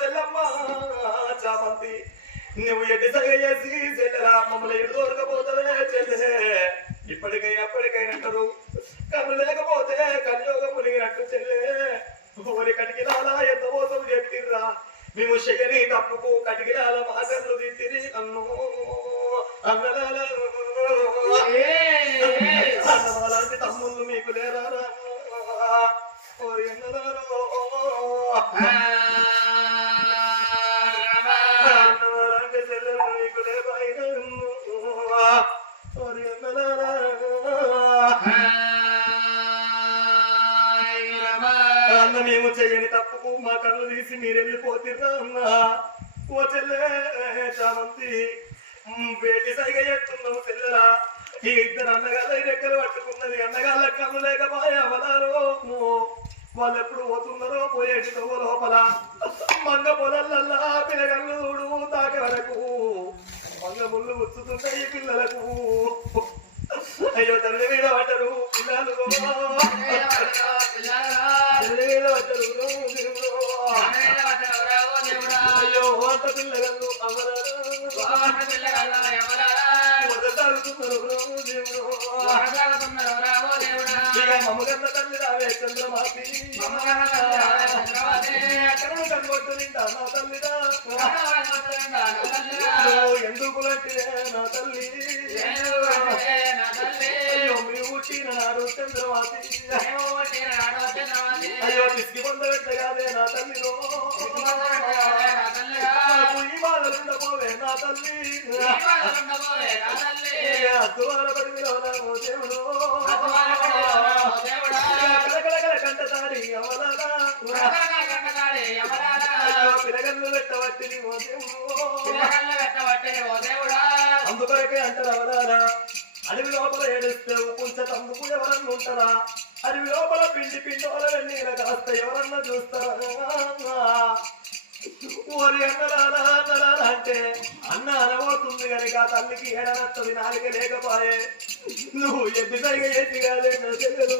చెల్లమ్మ చామంతి నువ్వు ఎట్టి సగ చేసి చెల్లెలా మమ్మల్ని ఎటు దొరకపోతావే చెల్లె ఇప్పటికైనా కన్ను లేకపోతే కలియోగం మునిగినట్టు చెల్లె ఊరి కటికిలాలా ఎంత మోసం చెప్పిర్రా మేము శయని తప్పుకు కటికిలాల మాటలు తిట్టిరి అన్ను అన్నలాంటి తమ్ముళ్ళు మీకు లేరా ఓరి అన్నలారో అన్నలాంటి చెల్లెలు మీకు లేరా ఓరి అన్నలారా అన్న మేము చెయ్యని తప్పుకు మా కళ్ళు తీసి మీరెళ్ళిపోతిర్రా అన్నా ఓ చెల్లె చామంతి వేటి సైగా చేస్తున్నావు చెల్లెలా ఈ ఇద్దరు అన్నగాళ్ళ రెక్కలు పట్టుకున్నది అన్నగాళ్ళ కళ్ళు లేకపోయా అవలారో వాళ్ళు ఎప్పుడు పోతున్నారో పోయేటి లోపల మంగ పొలల్లల్లా పిల్లగళ్ళు తాకే వరకు మంగ ముళ్ళు గుచ్చుతున్నాయి పిల్లలకు అయ్యో తండ్రి మీద పడ్డరు పిల్లలు తండ్రి మీద పడ్డరు అయ్యో ఓట పిల్లగళ్ళు మమ్మగన్న తల్లి రావే చంద్రమాతి కనబొట్టు నిండా నా తల్లిదా ఎందుకు అంటే నా తల్లి అయ్యో మీ ఊటిన నాడు చంద్రమాతి అయ్యో పిసికి పొందబెట్టగాదే నా తల్లిలో ఈ బాధలుండపోవే నా తల్లి అద్దువాల పడిలో దేవుడు కలకల కంటతాడి అవలగా పిలగన్ను పెట్టబట్టి అందుకొరకే అంటారు అవలారా అడవి లోపల ఏడుస్తే పుంచ తమ్ముకు ఎవరన్నా ఉంటారా అడవి లోపల పిండి పిండోల వెన్నీల కాస్త ఎవరన్నా చూస్తారా ఓరి అన్నలారా అంటే అన్న అనబోతుంది కనుక తల్లికి ఏడనత్తది నాలుక లేకపోయే నువ్వు ఎద్దు సరిగా ఏది కాలేదు